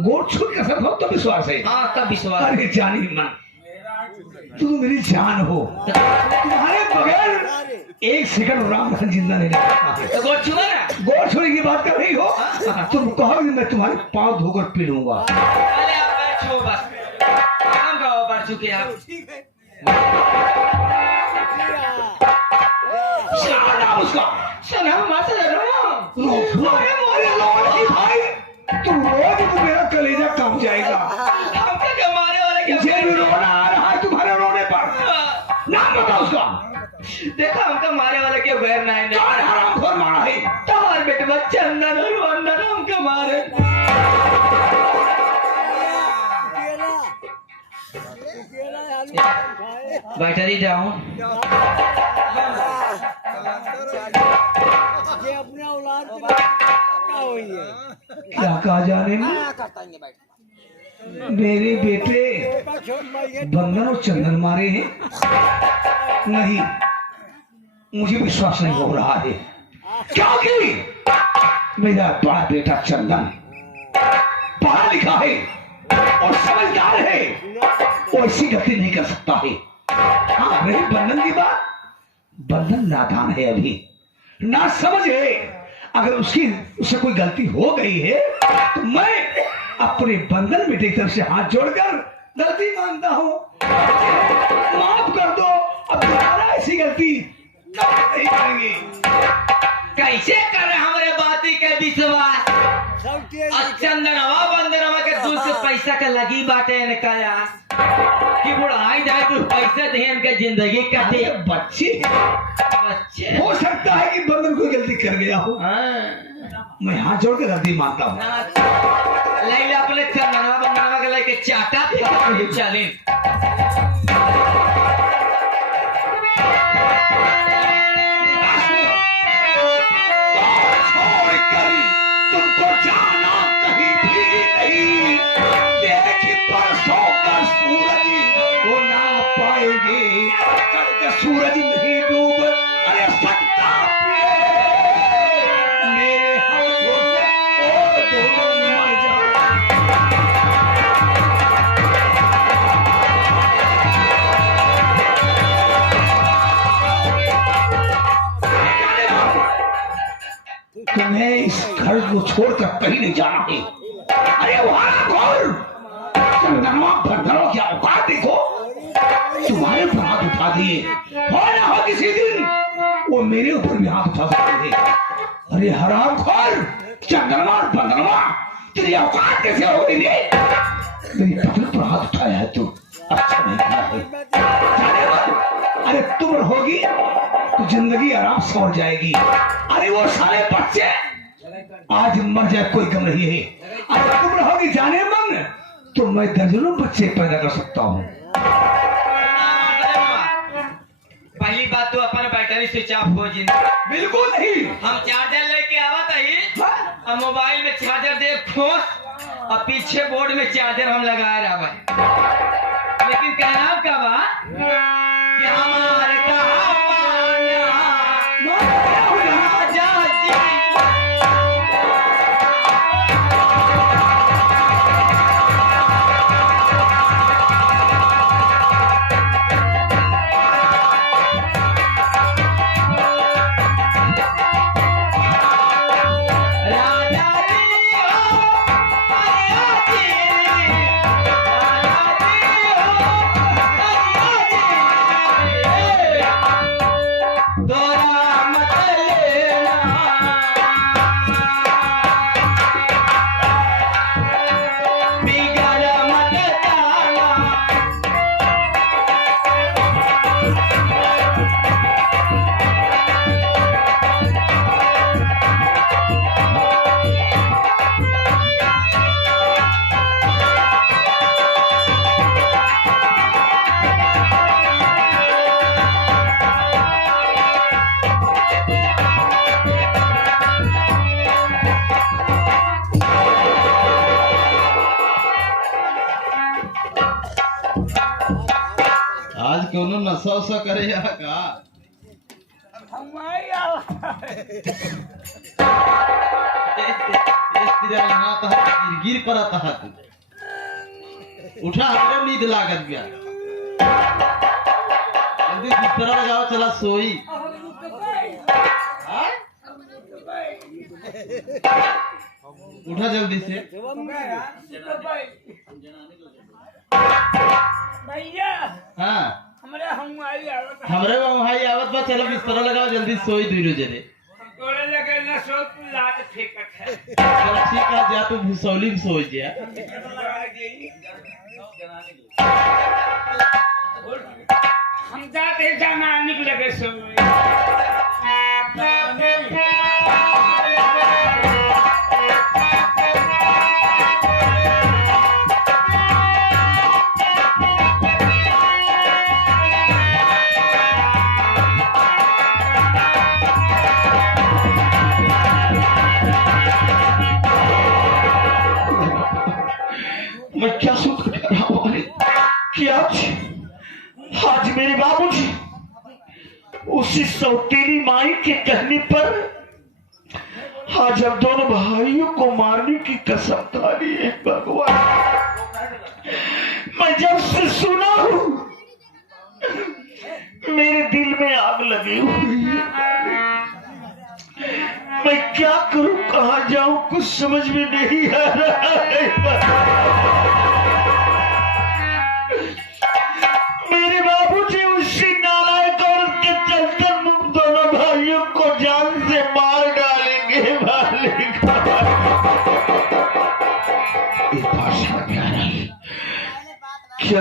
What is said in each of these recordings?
गोट छूट का सब हो तो विश्वास है। हाँ तब विश्वास। अरे जानी मन, तू मेरी जान हो, तुम्हारे बगैर एक सेकंड राम धन जिंदा नहीं रह सकता। तो गोट छुआ ना, गोट छूने की बात कर रही हो, तुम कहोगे मैं तुम्हारे पाँव धोकर पी लूंगा। अरे आप बैठो बस, काम का ऊपर चुके आप। उसका सलाम माता राम। अरे मोरे लौट की भाई, तुम रोज तो मेरा कलेजा कम जाएगा। हमका क्या मारे वाले क्या? मुझे भी रोना आ रहा है तुम्हारे रोने पर। नाम बताओ उसका। देखा हमका मारे वाले क्यों गैर ना है? कौन हरामखोर मारा है? तुम्हारे बेटे बच्चे अंदर और अंदर हमका मारे। बैठा ही जाऊं। क्या कहा जाने में मेरे बेटे बंधन और चंदन मारे हैं? नहीं, मुझे विश्वास नहीं हो रहा है, क्योंकि मेरा बड़ा बेटा चंदन पढ़ा लिखा है और समझदार है, वो ऐसी गलती नहीं कर सकता है। हाँ, मेरी बंधन की बात, बंधन नादान है, अभी ना समझ है। अगर उससे कोई गलती हो गई है तो मैं अपने बंधन बेटे की तरफ से हाथ जोड़कर गलती मानता हूँ, माफ कर दो। अब दोबारा ऐसी गलती नहीं करेंगे। कैसे करे हमारे बाती के विश्वास? चंदनवा बंदनवा के दूध से पैसा के लगी बाटे निकाया कि बुढ़ाई जाए तो पैसे देन के जिंदगी कटे। बच्चे हो सकता है कि बंदर कोई गलती कर गया हो। मैं हाथ जोड़ के गलती मानता हूँ। लैला अपने चंदनवा बंदनवा के लेके चाटा चले। तुमको जाना कहीं भी नहीं, देखी परसों का सूरज वो ना पाएगी, कल का सूरज नहीं डूब अरे सकता मेरे हाथों से और दोनों मर जाए। तुम्हें इस घर को छोड़कर कहीं नहीं जाना है। अरे वहां की औकात देखो, तुम्हारे ऊपर हाथ उठा दिए, हो ना हो किसी दिन वो मेरे ऊपर भी हाथ उठा सकते थे। अरे हरामखोर, चंद्रमा और बंदरमा, तेरी औकात कैसे हो गई? मेरी पत्नी पर हाथ उठाया है तू, अच्छा नहीं किया है। अरे तुम रहोगी तो जिंदगी आराम से हो जाएगी। अरे वो सारे बच्चे आज मर जाए कोई गम नहीं है। अरे तुम रहोगी जाने मन तो मैं दर्जनों बच्चे पैदा कर सकता हूँ। पहली बात तो अपन बैटरी स्विच ऑफ हो जी। बिल्कुल नहीं, हम चार्जर लेके आवत है और मोबाइल में चार्जर दे खोस और पीछे बोर्ड में चार्जर हम लगाए रहा भाई। लेकिन कहना का बात कि हमारे क्यों ना नशा उसा करे या का गिर पर आता उठा हमरे नींद लागत गया जल्दी बिस्तर लगाओ चला सोई हाँ? उठा जल्दी से भैया हाँ हमरे वहाँ आवत बा चलो बिस्तर लगाओ जल्दी सोई दूर जने तोरे लगे न सो लात फेंकत है चल ठीक है जा तू भूसौली में सो जा हम जाते जाना निकल लगे सो मैं क्या सोच कर रहा हूँ कि आज मेरे बाबूजी उसी सौतेली माई के कहने पर आज हम दोनों भाइयों को मारने की कसम खा ली है। भगवान मैं जब से सुना हूं मेरे दिल में आग लगी हुई है। मैं क्या करूं कहां जाऊं कुछ समझ में नहीं आ रहा है। मेरे बाबूजी उसी नालायक औरत के चलते तुम दोनों भाइयों को जान से मार डालेंगे मालिक। एक बात समझ में आ रहा है कि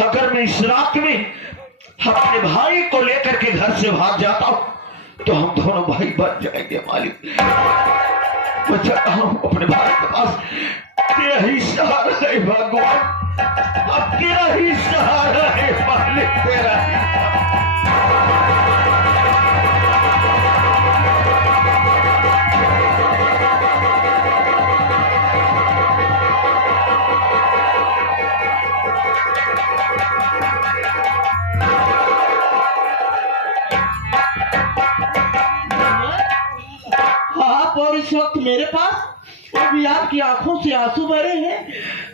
अगर मैं इस रात में अपने भाई को लेकर के घर से भाग जाता हूं तो हम दोनों भाई बन जाएंगे मालिक। मैं चाहता हूं अपने भाई के पास तेरा ही सहारा है भगवान, अब तेरा ही सहारा है मालिक, तेरा ही। और इस वक्त मेरे पास अभी आपकी आंखों से आंसू भरे हैं।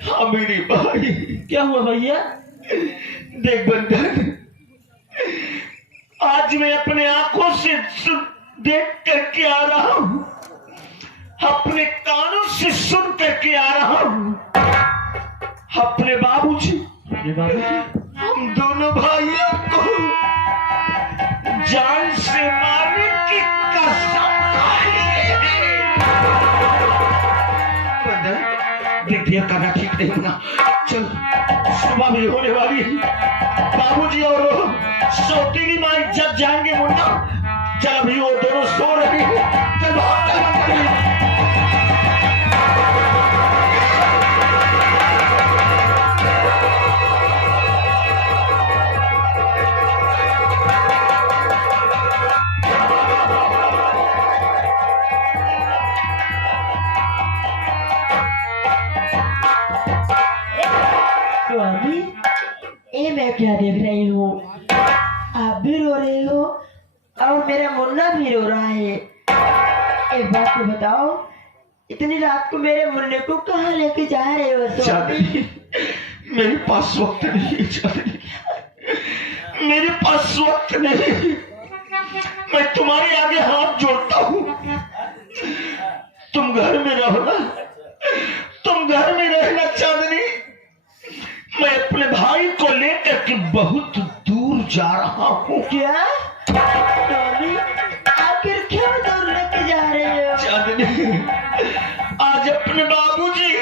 हाँ मेरे भाई। क्या हुआ भैया? देख बंधन, आज मैं अपने आंखों से देख करके आ रहा हूं, अपने कानों से सुन करके आ रहा हूं अपने बाबूजी हम दोनों भाइयों को जान से मारने की कसम देखिए करना ठीक नहीं होना। चल सुबह भी होने वाली है, बाबूजी और सौतीली माई जब जाएंगे मुन्ना, चल अभी वो दोनों सो रहे हैं, चल ये मैं क्या देख रही हूँ? आप भी रो रहे हो और मेरा मुन्ना भी रो रहा है। एक बात तो बताओ, इतनी रात को मेरे मुन्ने को कहाँ लेके जा रहे हो? चांदनी, मेरे पास वक्त नहीं है चांदनी, मेरे पास वक्त नहीं। मैं तुम्हारे आगे हाथ जोड़ता हूँ, तुम घर में रहो ना, तुम घर में रहना चांदनी। मैं अपने भाई को लेकर के बहुत दूर जा रहा हूँ। क्या? आखिर क्यों दूर लेके जा रहे हो? चांदनी, आज अपने बाबूजी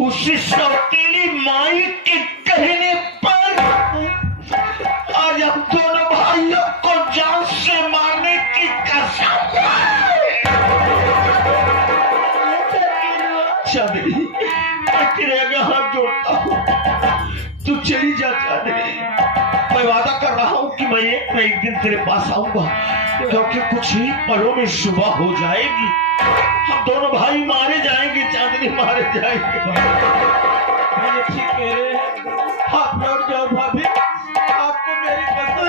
उसी सौतेली माई के कहने पर आज हम दोनों भाइयों को जान से मारने की कसम। चांदनी, मैं तेरे आगे हाथ जोड़ता हूँ, तू चली जा चांदनी। मैं वादा कर रहा हूँ कि मैं एक दिन तेरे पास आऊंगा, क्योंकि कुछ ही पलों में सुबह हो जाएगी, हम दोनों भाई मारे जाएंगे चांदनी, मारे जाएंगे। ठीक कह रहे हैं, हाथ लौट जाओ भाभी, आपको मेरी कसम।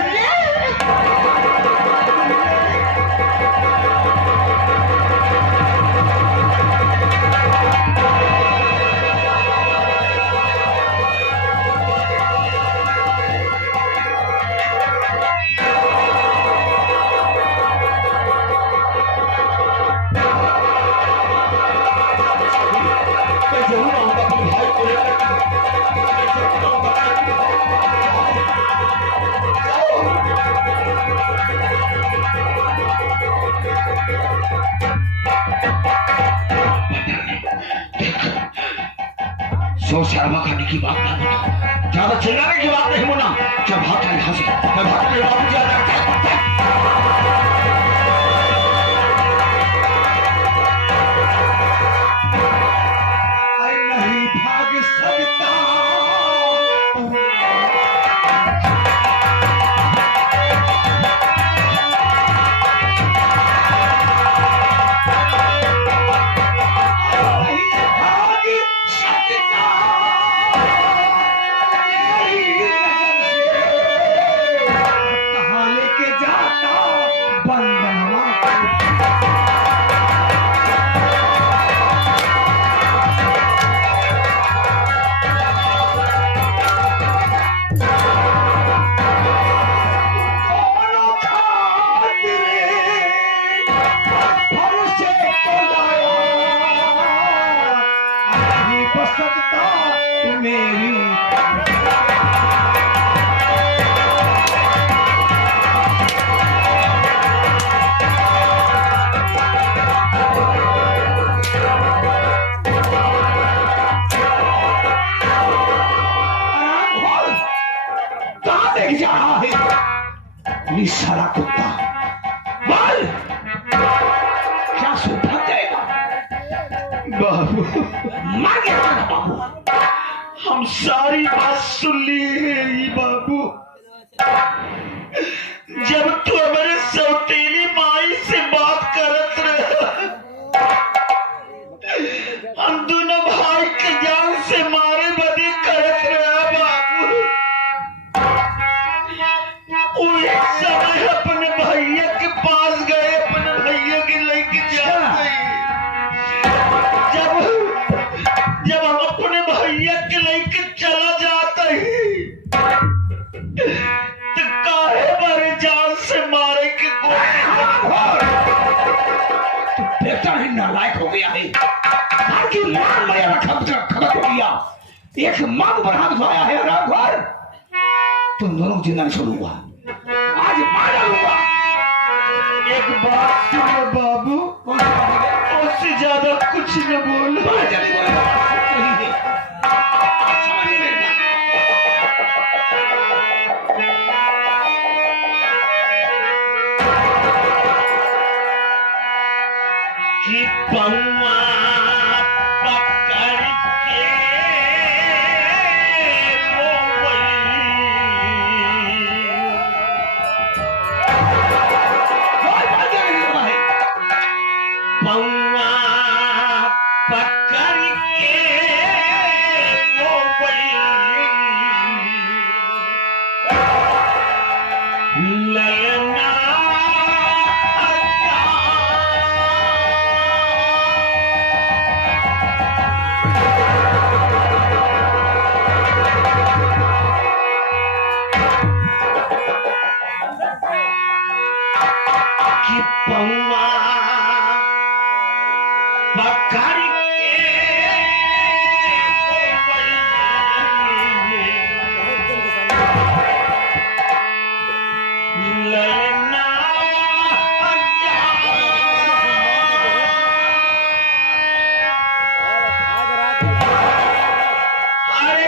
शोर शर्मा करने की बात ना मुन्ना, ज्यादा चिल्लाने की बात नहीं मुन्ना। चल भाग चल यहाँ से, मैं भाग मेरे बाबू जी आ जाते। नहीं भाग सकता सारा कुत्ता बोल क्या सो भाग जाएगा बाबू, मार गया ना बाबू। हम सारी बात सुन लिए हैं बाबू। जब तू हमारे सौतेली माई से बात करत रहे, हम दोनों भाई के जान से मारे बदे करत रहे बाबू। वो एक समय अपने भैया के पास गए, अपने भैया के लेके जा गए। जब हम अपने भैया के लेके चला जाता ही तो काहे बारे जान से मारे के बेटा ही नालायक हो गया है। घर की मां मर्यादा खबर हो गया, एक मां को बरहात आया है रात भर। तुम दोनों को जिंदा नहीं छोड़ूंगा, आज मार डालूंगा। एक बात सुनो बाबू, उससे ज्यादा कुछ न बोलो। कि पौवा पकड़ के पौवा पकड़ के ललना कि पौवा पकड़ के ललना अरे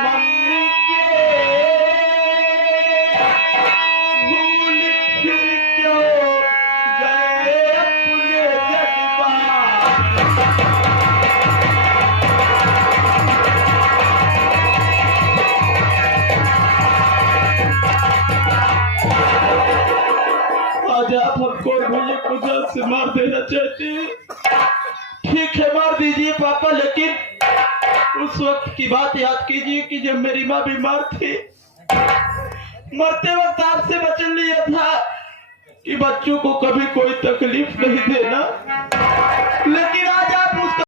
मम्मी के भूल फिर क्यों गए अपने जज्बात। आज आप हमको और भैया को जान से मार देना चाहते हैं, ठीक है मार दीजिए पापा, लेकिन उस वक्त की बात याद कीजिए कि जब मेरी माँ बीमार थी, मरते वक्त आपसे वचन लिया था कि बच्चों को कभी कोई तकलीफ नहीं देना, लेकिन